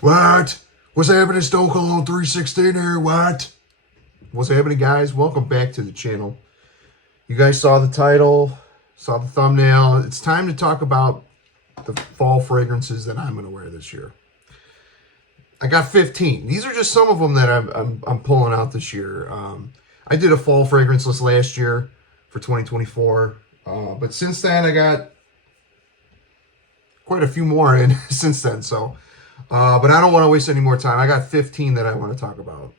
What? What's happening, Stone Cold 316 here? What? What's happening, guys? Welcome back to the channel. You guys saw the title, saw the thumbnail. It's time to talk about the fall fragrances that I'm going to wear this year. I got 15. These are just some of them that I'm pulling out this year. I did a fall fragrance list last year for 2024, but since then I got quite a few more in since then. So, but I don't want to waste any more time. I got 15 that I want to talk about.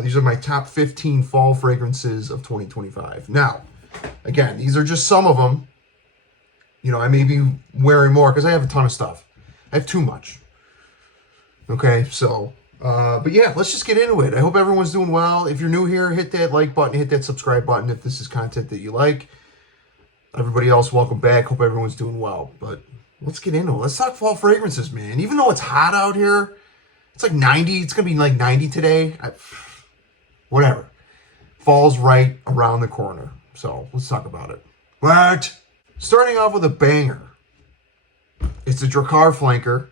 These are my top 15 fall fragrances of 2025. Now, again, these are just some of them. You know, I may be wearing more because I have a ton of stuff. I have too much. Okay, so, but yeah, let's just get into it. I hope everyone's doing well. If you're new here, hit that like button, hit that subscribe button if this is content that you like. Everybody else, welcome back. Hope everyone's doing well. But let's get into it. Let's talk fall fragrances, man. Even though it's hot out here, it's like 90. It's going to be like 90 today. Whatever. Fall's right around the corner. So let's talk about it. What? Starting off with a banger. It's a Drakkar flanker.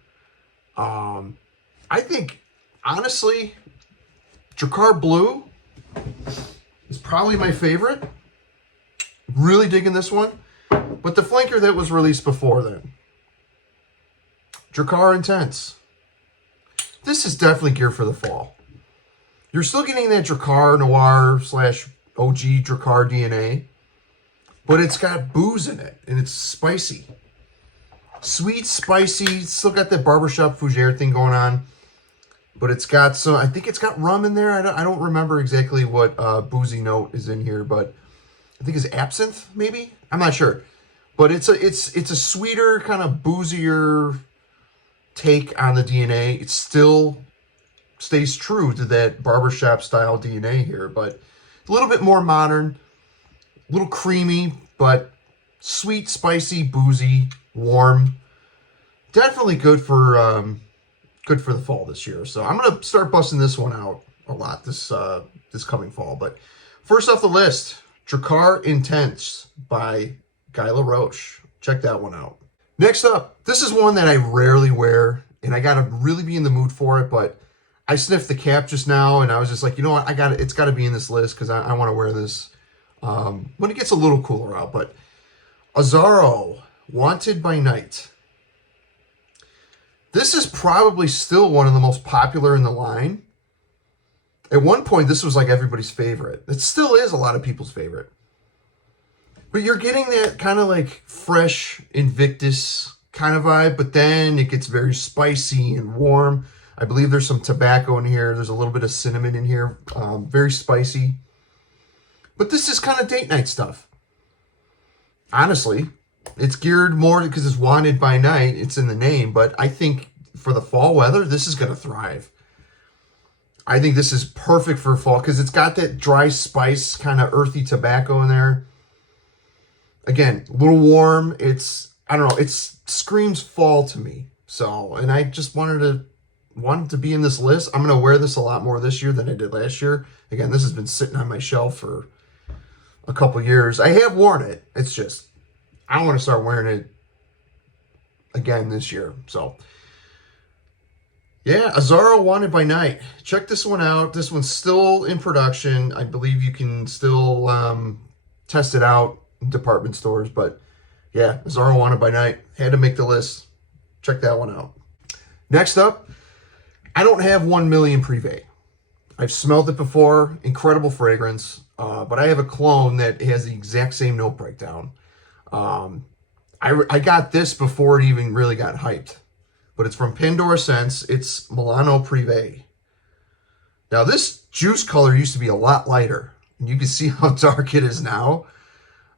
I think, honestly, Drakkar Blue is probably my favorite. Really digging this one. But the flanker that was released before then, Drakkar Intense. This is definitely geared for the fall. You're still getting that Drakkar Noir / OG Drakkar DNA, but it's got booze in it, and it's spicy. Sweet, spicy, still got that barbershop fougere thing going on. But it's got some, I think it's got rum in there. I don't remember exactly what boozy note is in here, but I think it's absinthe, maybe? I'm not sure. But it's a sweeter, kind of boozier take on the DNA. It still stays true to that barbershop style DNA here, but a little bit more modern, a little creamy, but sweet, spicy, boozy, warm. Definitely good for the fall this year. So I'm gonna start busting this one out a lot this coming fall. But first off the list, Drakkar Intense by Guy Laroche. Check that one out. Next up, this is one that I rarely wear, and I gotta really be in the mood for it. But I sniffed the cap just now, and I was just like, you know what, it's got to be in this list because I want to wear this when it gets a little cooler out. But Azzaro, Wanted by Night. This is probably still one of the most popular in the line. At one point, this was like everybody's favorite. It still is a lot of people's favorite. But you're getting that kind of like fresh Invictus kind of vibe, but then it gets very spicy and warm. I believe there's some tobacco in here. There's a little bit of cinnamon in here. Very spicy. But this is kind of date night stuff. Honestly, it's geared more because it's Wanted by Night. It's in the name. But I think for the fall weather, this is going to thrive. I think this is perfect for fall because it's got that dry spice, kind of earthy tobacco in there. Again, a little warm. I don't know. It screams fall to me. So, and I just wanted to be in this list. I'm going to wear this a lot more this year than I did last year. Again, this has been sitting on my shelf for a couple years. I have worn it. It's just, I want to start wearing it again this year. So, yeah, Azzaro Wanted by Night. Check this one out. This one's still in production. I believe you can still test it out in department stores. But, yeah, Azzaro Wanted by Night. Had to make the list. Check that one out. Next up, I don't have 1 million Prive. I've smelled it before. Incredible fragrance. But I have a clone that has the exact same note breakdown. I got this before it even really got hyped. But it's from Pendora Scents. It's Milano Prive. Now, this juice color used to be a lot lighter. And you can see how dark it is now.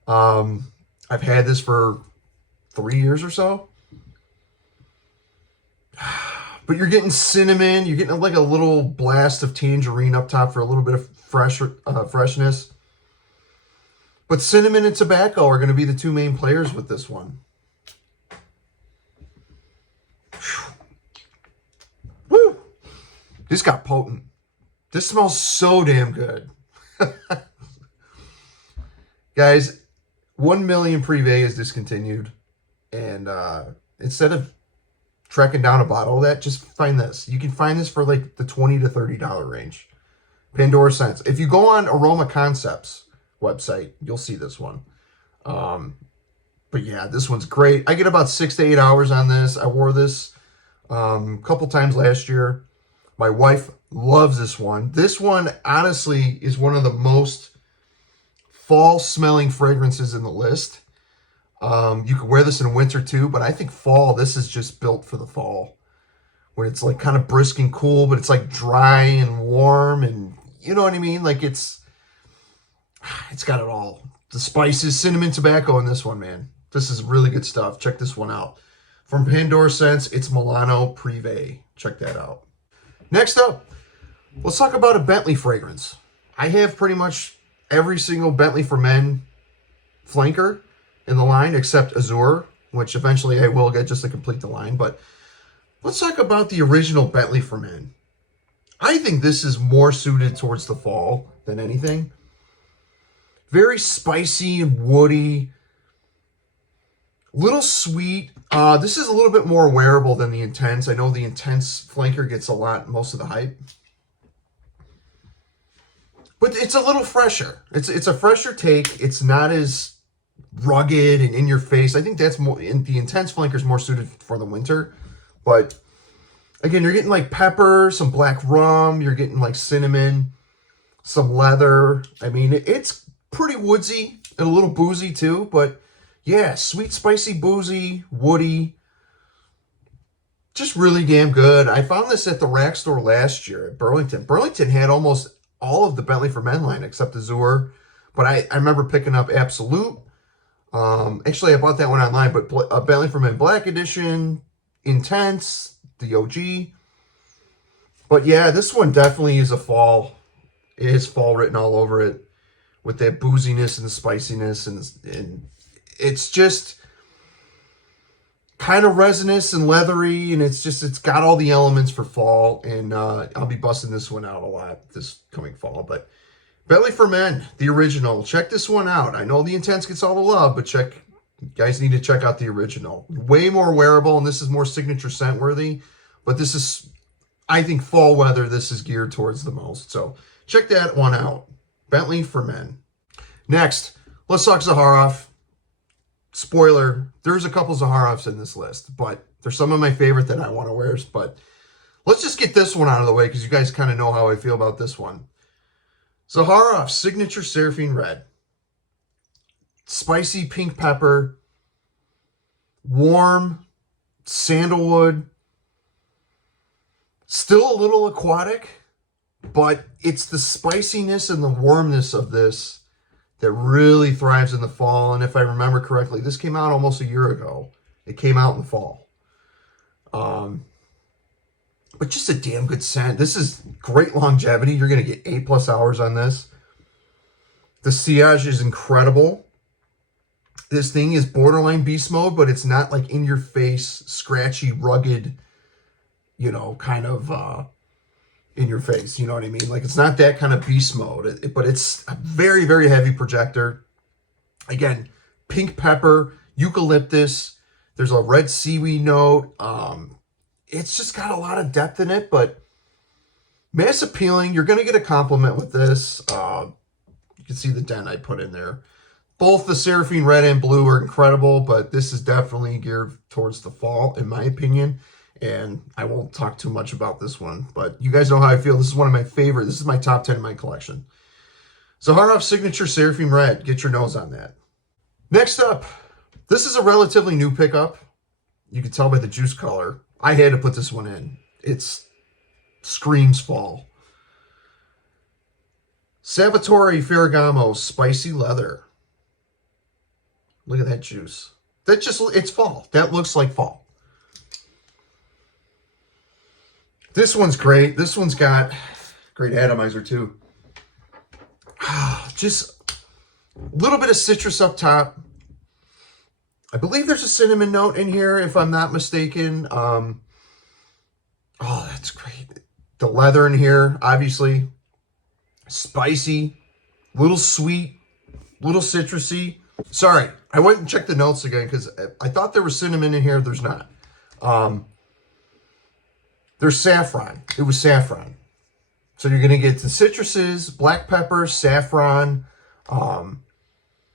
I've had this for 3 years or so. But you're getting cinnamon. You're getting like a little blast of tangerine up top for a little bit of freshness. But cinnamon and tobacco are going to be the two main players with this one. Woo! This got potent. This smells so damn good. Guys, 1 million Prive is discontinued. And instead of tracking down a bottle of that, just find this. You can find this for like the $20 to $30 range. Pandora scents. If you go on Aroma Concepts website, you'll see this one. But yeah, this one's great. I get about 6 to 8 hours on this. I wore this a couple times last year. My wife loves this one. This one, honestly, is one of the most fall-smelling fragrances in the list. You can wear this in winter too, but I think fall, this is just built for the fall. When it's like kind of brisk and cool, but it's like dry and warm, and you know what I mean? Like it's got it all. The spices, cinnamon, tobacco in this one, man. This is really good stuff. Check this one out. From Pandora Scents, it's Milano Prive. Check that out. Next up, let's talk about a Bentley fragrance. I have pretty much every single Bentley for Men flanker in the line except Azzaro, which eventually I will get just to complete the line. But let's talk about the original Bentley for Men. I think this is more suited towards the fall than anything. Very spicy and woody. Little sweet. This is a little bit more wearable than the Intense. I know the Intense flanker gets most of the hype. But it's a little fresher. It's a fresher take. It's not as rugged and in your face. I think that's more, the Intense flanker is more suited for the winter. But again, you're getting like pepper, some black rum, you're getting like cinnamon, some leather. I mean, it's pretty woodsy and a little boozy too, but yeah, sweet, spicy, boozy, woody. Just really damn good. I found this at the rack store last year at Burlington. Burlington had almost all of the Bentley for Men line except the Azure, but I remember picking up Absolute. Actually, I bought that one online, but Bentley for Men Black Edition, Intense, the OG. But yeah, this one definitely is a fall. It is fall written all over it with that booziness and the spiciness, and it's just kind of resinous and leathery, and it's got all the elements for fall, and I'll be busting this one out a lot this coming fall. But Bentley for Men, the original, check this one out. I know the Intense gets all the love, but you guys need to check out the original. Way more wearable, and this is more signature scent worthy, but this is, I think, fall weather, this is geared towards the most. So check that one out. Bentley for Men. Next, let's talk Zaharoff. Spoiler, there's a couple Zaharoffs in this list, but there's some of my favorite that I want to wear. But let's just get this one out of the way because you guys kind of know how I feel about this one. Zaharoff Signature Seraphim Red. Spicy pink pepper. Warm. Sandalwood. Still a little aquatic, but it's the spiciness and the warmness of this that really thrives in the fall. And if I remember correctly, this came out almost a year ago. It came out in the fall. But just a damn good scent. This is great longevity. You're going to get 8+ hours on this. The sillage is incredible. This thing is borderline beast mode, but it's not like in your face, scratchy, rugged, you know, kind of in your face. You know what I mean? Like, it's not that kind of beast mode, but it's a very, very heavy projector. Again, pink pepper, eucalyptus. There's a red seaweed note. It's just got a lot of depth in it, but mass appealing. You're going to get a compliment with this. You can see the dent I put in there. Both the Seraphim Red and Blue are incredible, but this is definitely geared towards the fall, in my opinion. And I won't talk too much about this one, but you guys know how I feel. This is one of my favorite. This is my top 10 in my collection. Zaharoff Signature Seraphim Red. Get your nose on that. Next up, this is a relatively new pickup. You can tell by the juice color. I had to put this one in. It screams fall. Salvatore Ferragamo Spicy Leather. Look at that juice. It's fall. That looks like fall. This one's great. This one's got great atomizer too. Just a little bit of citrus up top. I believe there's a cinnamon note in here, if I'm not mistaken. Oh, that's great. The leather in here, obviously. Spicy, little sweet, little citrusy. Sorry, I went and checked the notes again because I thought there was cinnamon in here. There's not. There's saffron. It was saffron. So you're going to get the citruses, black pepper, saffron,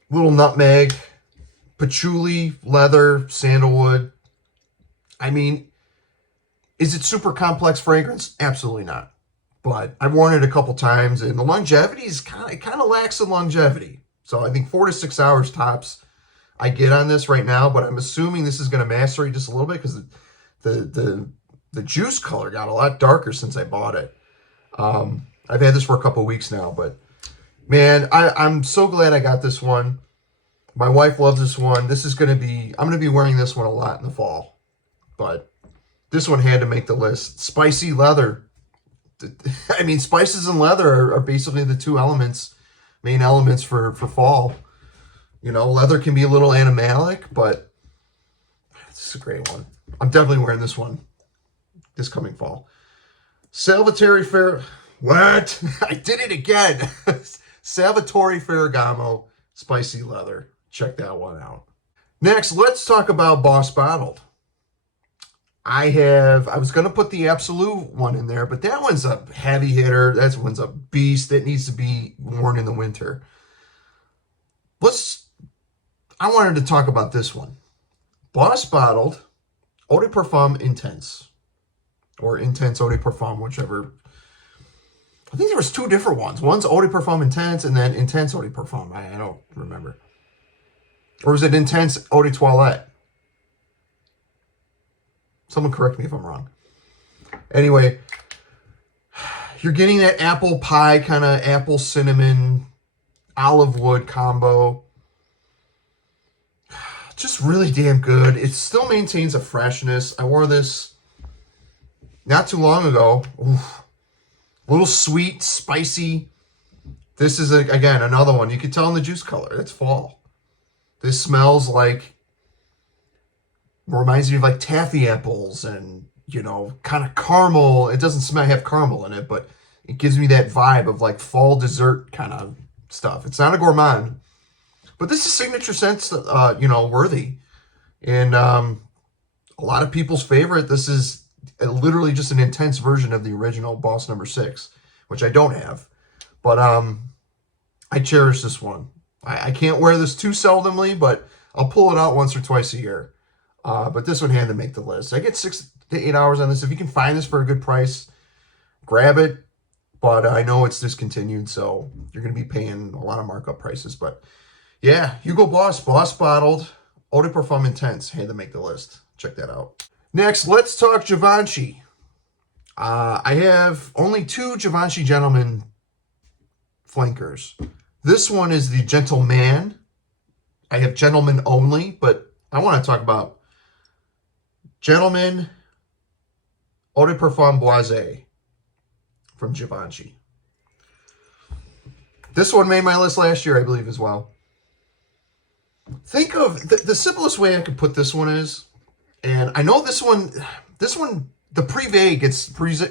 little nutmeg, patchouli, leather, sandalwood. I mean, is it super complex fragrance? Absolutely not. But I've worn it a couple times, and the longevity is kind of lacks in longevity. So I think 4 to 6 hours tops I get on this right now, but I'm assuming this is going to macerate just a little bit because the juice color got a lot darker since I bought it. I've had this for a couple of weeks now, but man, I'm so glad I got this one. My wife loves this one. This is going to be, I'm going to be wearing this one a lot in the fall, but this one had to make the list. Spicy leather. I mean, spices and leather are basically the two main elements for fall. You know, leather can be a little animalic, but this is a great one. I'm definitely wearing this one this coming fall. Salvatore what? I did it again. Salvatore Ferragamo spicy leather. Check that one out. Next, let's talk about Boss Bottled. I was going to put the Absolute one in there, but that one's a heavy hitter. That one's a beast. That needs to be worn in the winter. I wanted to talk about this one. Boss Bottled Eau de Parfum Intense. Or Intense Eau de Parfum, whichever. I think there was two different ones. One's Eau de Parfum Intense and then Intense Eau de Parfum. I don't remember. Or was it Intense Eau de Toilette? Someone correct me if I'm wrong. Anyway, you're getting that apple pie kind of apple cinnamon olive wood combo. Just really damn good. It still maintains a freshness. I wore this not too long ago. Oof. A little sweet, spicy. This is, again, another one. You can tell in the juice color. It's fall. This smells like, reminds me of like taffy apples and, you know, kind of caramel. It doesn't have caramel in it, but it gives me that vibe of like fall dessert kind of stuff. It's not a gourmand, but this is signature scent, you know, worthy. And a lot of people's favorite. This is literally just an intense version of the original Boss No. 6, which I don't have. But I cherish this one. I can't wear this too seldomly, but I'll pull it out once or twice a year. But this one had to make the list. I get 6 to 8 hours on this. If you can find this for a good price, grab it. But I know it's discontinued, so you're going to be paying a lot of markup prices. But yeah, Hugo Boss Bottled Eau de Parfum Intense had to make the list. Check that out. Next, let's talk Givenchy. I have only 2 Givenchy Gentleman flankers. This one is the Gentleman. I have Gentleman only, but I want to talk about Gentleman Eau de Parfum Boise from Givenchy. This one made my list last year, I believe, as well. Think of the simplest way I could put this one is, and I know this one, the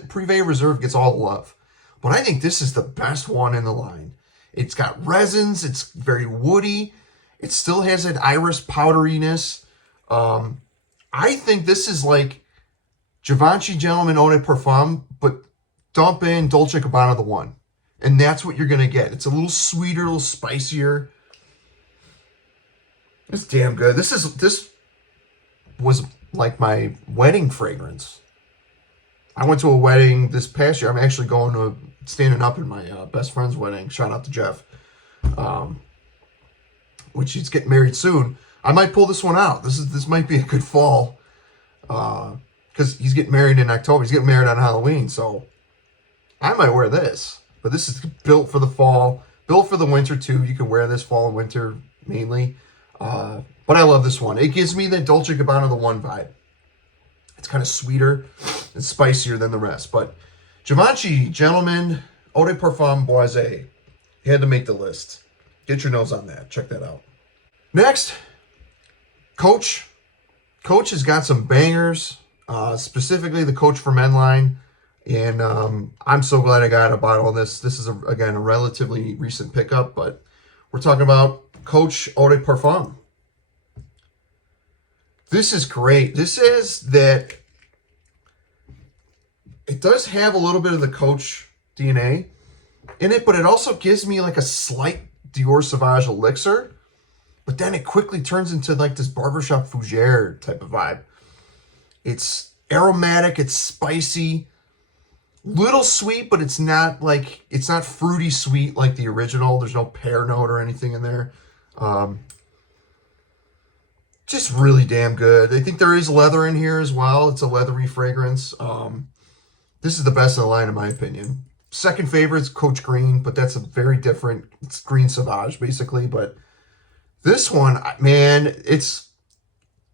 Prive Reserve gets all the love, but I think this is the best one in the line. It's got resins. It's very woody. It still has that iris powderiness. I think this is like Givenchy Gentleman Eau de Parfum, but dump in Dolce & Gabbana the one. And that's what you're going to get. It's a little sweeter, a little spicier. It's damn good. This was like my wedding fragrance. I went to a wedding this past year. I'm actually standing up in my best friend's wedding. Shout out to Jeff. Which he's getting married soon. I might pull this one out. This might be a good fall. Because he's getting married in October. He's getting married on Halloween. So I might wear this. But this is built for the fall. Built for the winter too. You can wear this fall and winter mainly. But I love this one. It gives me that Dolce & Gabbana the one vibe. It's kind of sweeter and spicier than the rest. But Givenchy Gentleman Eau de Parfum Boise. He had to make the list. Get your nose on that. Check that out. Next, Coach. Coach has got some bangers, specifically the Coach for Men line. And I'm so glad I got a bottle of this. This is, again, a relatively recent pickup, but we're talking about Coach Eau de Parfum. This is great. This is that It does have a little bit of the Coach DNA in it, but it also gives me like a slight Dior Sauvage elixir. But then it quickly turns into like this barbershop fougere type of vibe. It's aromatic, it's spicy, little sweet, but it's not fruity sweet like the original. There's no pear note or anything in there. Just really damn good. I think there is leather in here as well. It's a leathery fragrance. This is the best in the line in my opinion. Second favorite is Coach Green, but that's a very different, it's Green Sauvage basically. But this one, man, it's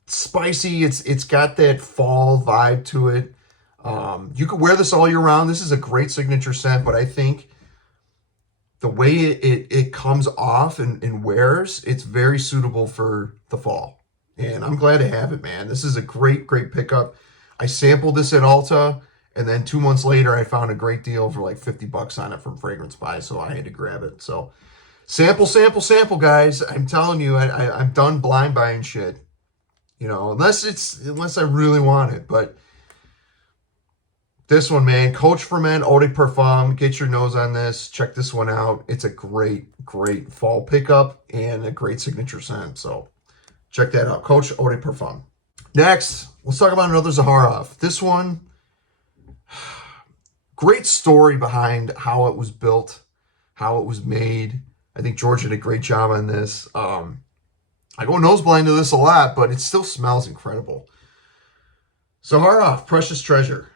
spicy. It's got that fall vibe to it. You could wear this all year round. This is a great signature scent, but I think the way it comes off and wears, it's very suitable for the fall. And I'm glad to have it, man. This is a great, great pickup. I sampled this at Ulta, and then 2 months later, I found a great deal for like 50 bucks on it from Fragrance Buy, so I had to grab it. So sample, sample, sample, guys. I'm telling you, I'm done blind buying shit. You know, unless I really want it. But this one, man, Coach for Men, Eau de Parfum. Get your nose on this. Check this one out. It's a great, great fall pickup and a great signature scent. So check that out. Coach Eau de Parfum. Next, let's talk about another Zaharoff. This one, great story behind how it was built, how it was made. I think George did a great job on this. I go nose blind to this a lot, but it still smells incredible. Zaharoff, Precious Treasure.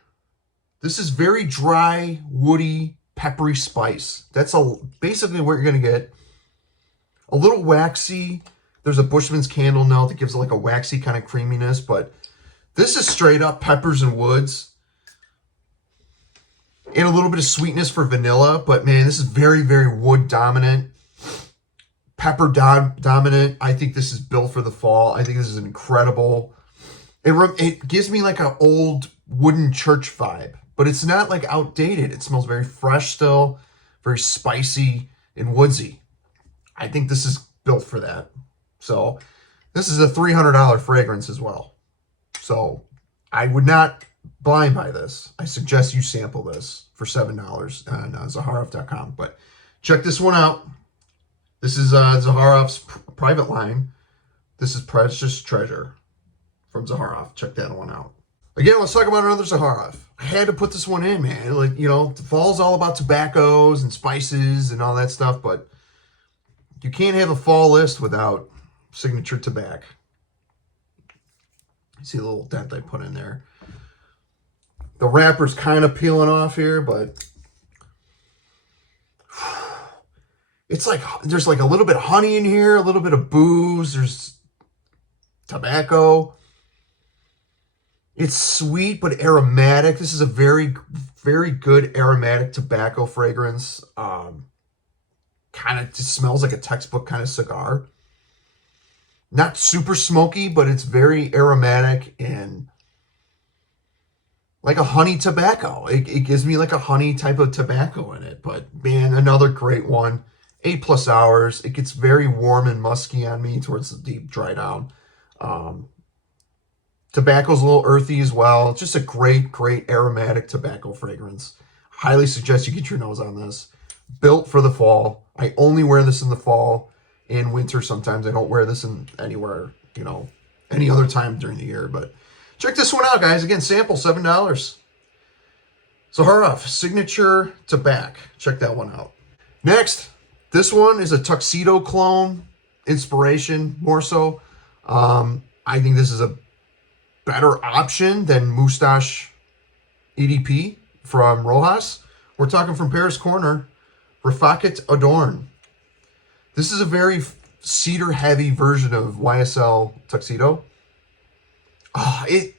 This is very dry, woody, peppery spice. That's basically what you're going to get. A little waxy. There's a Bushman's Candle note that gives it like a waxy kind of creaminess, but this is straight up peppers and woods. And a little bit of sweetness for vanilla, but man, this is very, very wood dominant. Pepper dominant. I think this is built for the fall. I think this is incredible. It gives me like an old wooden church vibe, but it's not like outdated. It smells very fresh still, very spicy and woodsy. I think this is built for that. So this is a $300 fragrance as well. So I would not blind buy this. I suggest you sample this for $7 on Zaharoff.com. But check this one out. This is Zaharoff's private line. This is Precious Treasure from Zaharoff. Check that one out. Again, let's talk about another Zaharoff. I had to put this one in, man. Like, you know, the fall's all about tobaccos and spices and all that stuff, but you can't have a fall list without signature Tabac. You see the little dent I put in there. The wrapper's kind of peeling off here, but it's like there's like a little bit of honey in here, a little bit of booze, there's tobacco. It's sweet but aromatic. This is a very, very good aromatic tobacco fragrance. Kind of just smells like a textbook kind of cigar. Not super smoky, but it's very aromatic and like a honey tobacco. It gives me like a honey type of tobacco in it. But man, another great one. 8+ hours. It gets very warm and musky on me towards the deep dry down. Tobacco's a little earthy as well. Just a great, great aromatic tobacco fragrance. Highly suggest you get your nose on this. Built for the fall. I only wear this in the fall and winter sometimes. I don't wear this in anywhere, you know, any other time during the year. But check this one out, guys. Again, sample, $7. Zaharoff, Signature Tabac. Check that one out. Next, this one is a tuxedo clone inspiration, more so. I think this is a better option than Moustache EDP from Rojas. We're talking from Paris Corner, Rifaaqat Adorn. This is a very cedar-heavy version of YSL Tuxedo. It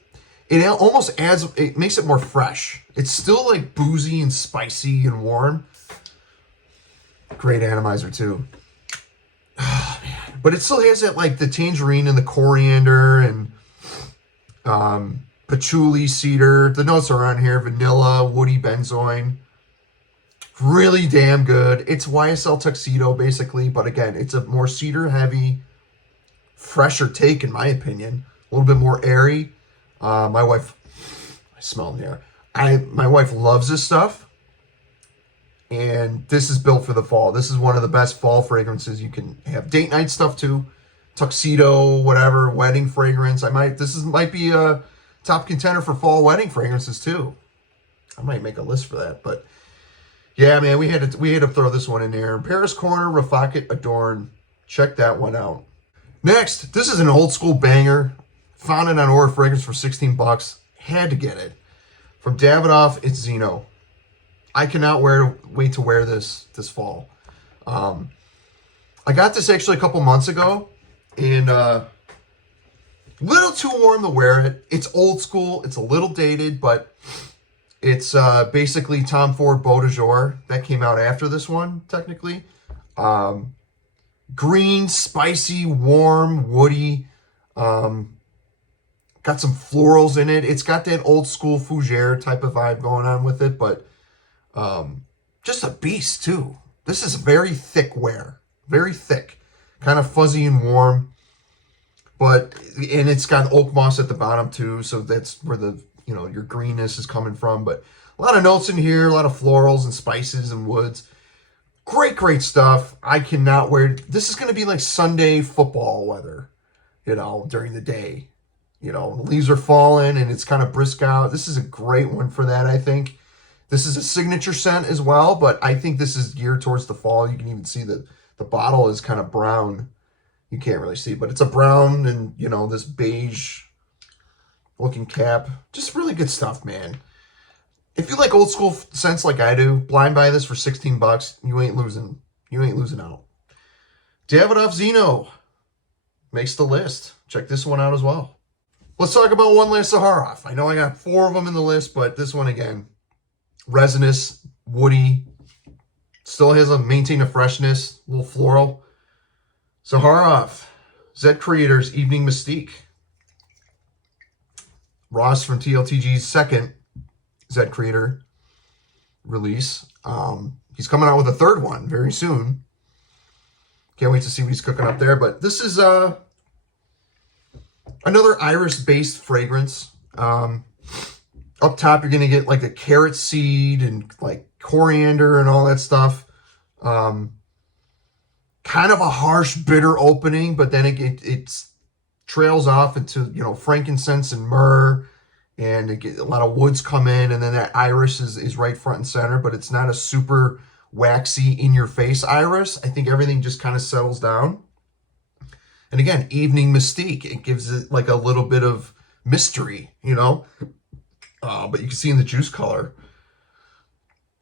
almost adds, it makes it more fresh. It's still like boozy and spicy and warm. Great atomizer too. Oh, man. But it still has that like the tangerine and the coriander and patchouli, cedar. The notes are on here. Vanilla, woody benzoin. Really damn good. It's YSL Tuxedo basically, but again, it's a more cedar heavy, fresher take in my opinion. A little bit more airy. My wife, I smell in the air. My wife loves this stuff, and this is built for the fall. This is one of the best fall fragrances. You can have date night stuff too, tuxedo, whatever, wedding fragrance. Might be a top contender for fall wedding fragrances too. I might make a list for that, but yeah, man, we had to throw this one in there. Paris Corner, Rifaaqat, Adorn. Check that one out. Next, this is an old school banger. Found it on Aura Fragrance for 16 bucks. Had to get it. From Davidoff, it's Zeno. I cannot wait to wear this fall. I got this actually a couple months ago, and little too warm to wear it. It's old school. It's a little dated, but it's basically Tom Ford Beau de Jour. That came out after this one, technically. Green, spicy, warm, woody. Got some florals in it. It's got that old school fougere type of vibe going on with it, but just a beast too. This is very thick wear. Very thick. Kind of fuzzy and warm. And it's got oak moss at the bottom too, so that's where your greenness is coming from. But a lot of notes in here, a lot of florals and spices and woods. Great stuff. I cannot wear it. This is going to be like Sunday football weather, during the day. The leaves are falling and it's kind of brisk out. This is a great one for that, I think. This is a signature scent as well, but I think this is geared towards the fall. You can even see that the bottle is kind of brown. You can't really see, but it's a brown and, this beige looking cap. Just really good stuff, man. If you like old school scents like I do, blind buy this for 16 bucks. You ain't losing out. Davidoff Zino makes the list. Check this one out as well. Let's talk about one last Zaharoff. I know I got 4 of them in the list, but this one again, resinous, woody, still has maintain a freshness, a little floral. Zaharoff, Zed Creators Evening Mystique. Ross from TLTG's second Zed Creator release. He's coming out with a third one very soon. Can't wait to see what he's cooking up there. But this is another iris-based fragrance. Up top, you're going to get like a carrot seed and like coriander and all that stuff. Kind of a harsh, bitter opening, but then it trails off into, frankincense and myrrh, and a lot of woods come in, and then that iris is right front and center, but it's not a super waxy, in-your-face iris. I think everything just kind of settles down. And again, Evening Mystique. It gives it like a little bit of mystery, but you can see in the juice color.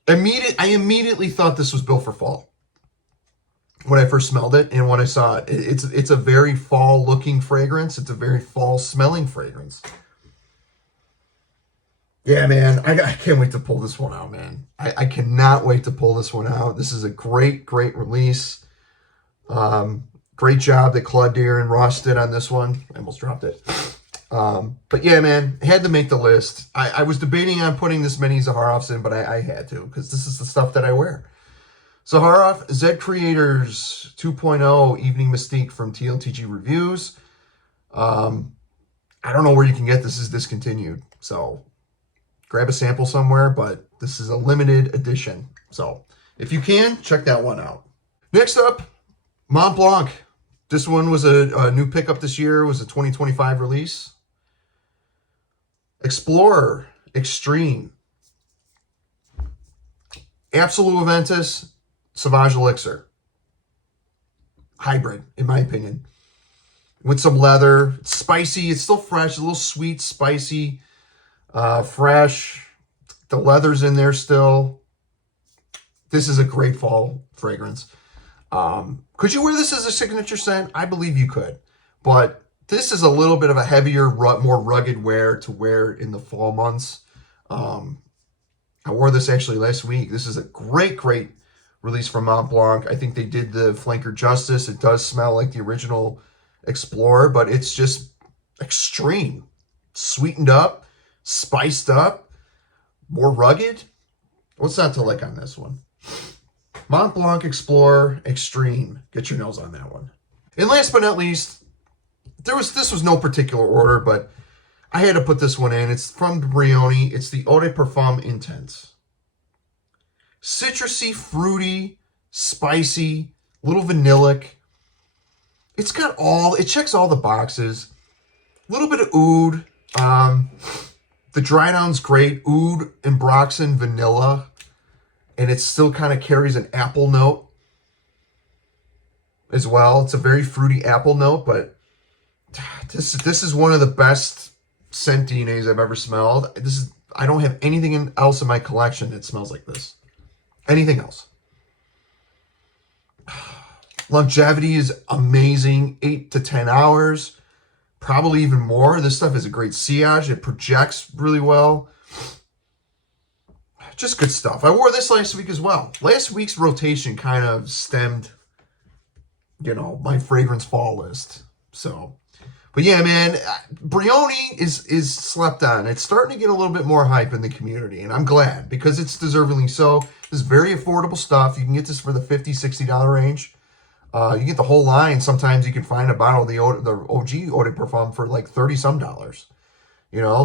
I immediately thought this was built for fall when I first smelled it and when I saw it. It's a very fall-looking fragrance. It's a very fall-smelling fragrance. Yeah, man, I can't wait to pull this one out, man. I cannot wait to pull this one out. This is a great release. Great job that Claude Deer and Ross did on this one. I almost dropped it. But yeah, man, had to make the list. I was debating on putting this many Zaharoffs in, but I had to because this is the stuff that I wear. Zaharoff Zed Creators 2.0 Evening Mystique from TLTG Reviews. I don't know where you can get this. Is discontinued, so grab a sample somewhere, but this is a limited edition. So if you can, check that one out. Next up, Montblanc. This one was a new pickup this year. It was a 2025 release. Explorer Extreme. Absolute Aventus Sauvage Elixir. Hybrid, in my opinion. With some leather. It's spicy. It's still fresh. A little sweet, spicy, fresh. The leather's in there still. This is a great fall fragrance. Could you wear this as a signature scent? I believe you could. But this is a little bit of a heavier, more rugged wear to wear in the fall months. I wore this actually last week. This is a great release from Montblanc. I think they did the flanker justice. It does smell like the original Explorer, but it's just extreme. Sweetened up, spiced up, more rugged. What's not to like on this one? Montblanc Explorer Extreme. Get your nose on that one. And last but not least, this was no particular order, but I had to put this one in. It's from Brioni. It's the Eau de Parfum Intense. Citrusy, fruity, spicy, little vanillic. It's got it checks all the boxes. A little bit of oud. The dry down's great. Oud, ambroxan, vanilla. And it still kind of carries an apple note as well. It's a very fruity apple note, but this is one of the best Centines I've ever smelled. I don't have anything else in my collection that smells like this. Anything else. Longevity is amazing. 8 to 10 hours. Probably even more. This stuff is a great sillage. It projects really well. Just good stuff. I wore this last week as well. Last week's rotation kind of stemmed, my fragrance fall list. So... But yeah, man, Brioni is slept on. It's starting to get a little bit more hype in the community, and I'm glad, because it's deservingly so. This is very affordable stuff. You can get this for the $50, $60 range. You get the whole line. Sometimes you can find a bottle of the OG Eau de Parfum for like $30-some.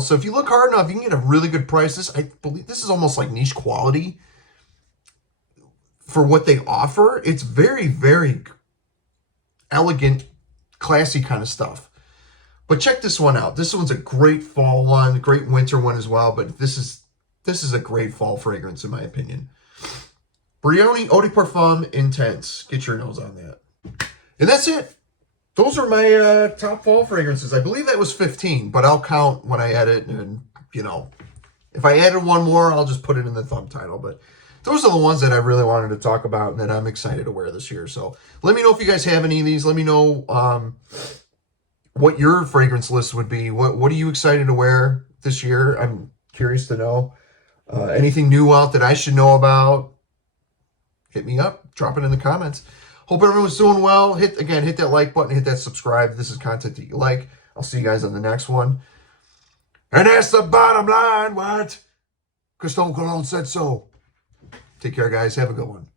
So if you look hard enough, you can get a really good price. I believe this is almost like niche quality for what they offer. It's very, very elegant, classy kind of stuff. But check this one out. This one's a great fall one, great winter one as well. But this is a great fall fragrance in my opinion. Brioni Eau de Parfum Intense. Get your nose on that. And that's it. Those are my top fall fragrances. I believe that was 15, but I'll count when I edit. And, if I added one more, I'll just put it in the thumb title. But those are the ones that I really wanted to talk about and that I'm excited to wear this year. So let me know if you guys have any of these. Let me know what your fragrance list would be. What are you excited to wear this year? I'm curious to know. Anything new out that I should know about? Hit me up. Drop it in the comments. Hope everyone's doing well. Hit that like button. Hit that subscribe. This is content that you like. I'll see you guys on the next one. And that's the bottom line. What? Because Stone Cologne said so. Take care, guys. Have a good one.